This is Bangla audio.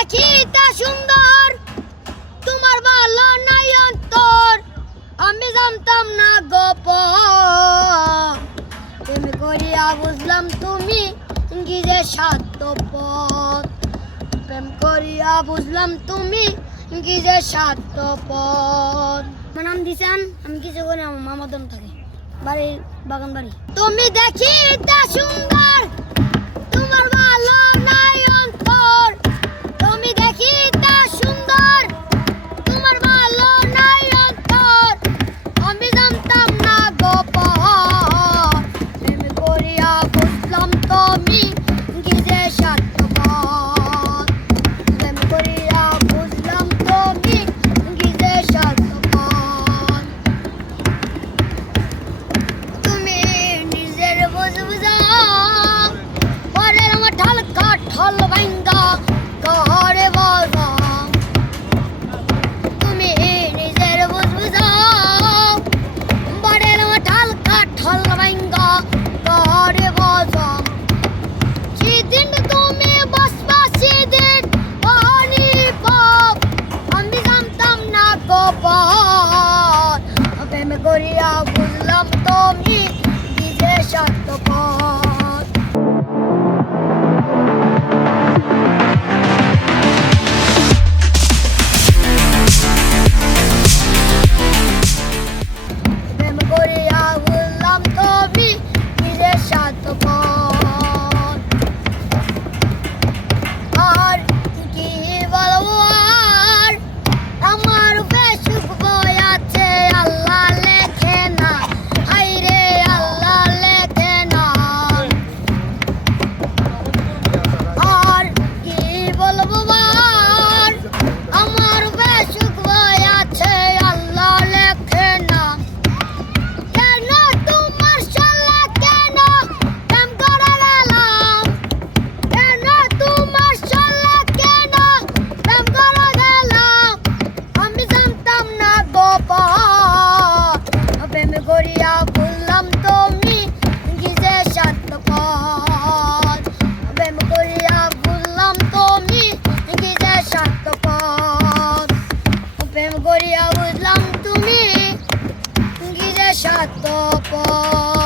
দেখিতে সুন্দর, তোমার ভালো নাই অন্তর, আমি জানতাম না গোপন। প্রেম করিয়া বুঝলাম তুমি কি যে স্বার্থপর, প্রেম করিয়া বুঝলাম তুমি কি যে স্বার্থপর। আমার নাম দিছেন, আমি কিছু করি, আমার মামাদন থাকে, বাড়ির বাগান বাড়ি। তুমি দেখিতে সুন্দর, তোমার ভালো নাই অন্তর, তুমি দেখিতে সুন্দর, তোমার ভালো নাই অন্তর, আমি জানতাম না গোপন। প্রেম করিয়া বুঝলাম তুমি কি যে স্বার্থপর, প্রেম করিয়া বুঝলাম তুমি কি যে স্বার্থপর। তুমি নিজের বুঝ বুঝাও, পরের আমার ঢাল কাঠল ভাঙ্গা ঘরে বসাও। তুমি নিজের বুঝ বুঝাও, পরের আমার ঢাল কাঠল ভাঙ্গা ঘরে বসাও। সেদিন তুমি বসবা সেদিন অনিপপ, আমি জানতাম না গোপন। প্রেম করিয়া বুঝলাম তুমি কি যে স্বার্থপর। প্রেম করিয়া বুঝলাম তুমি কি যে স্বার্থপর। আর কি বলবো আর, আমার বেসুখ বই আছে, আল্লাহ লেখে না, হায়রে আল্লাহ লেখে না। আর কি বলবো আর, আমার বেসুখ বই আছে, আল্লাহ লেখে না। কেন তোমার সালা কেন প্রেম করে গেলাম, কেন তোমার সালা কেন প্রেম করে গেলাম, আমি জানতাম না গোপন। প্রেম করিয়া বুঝলাম তুমি কি যে স্বার্থপর, প্রেম করিয়া বুঝলাম তুমি কি যে স্বার্থপর, প্রেম করিয়া বুঝলাম তুমি কি যে স্বার্থপর।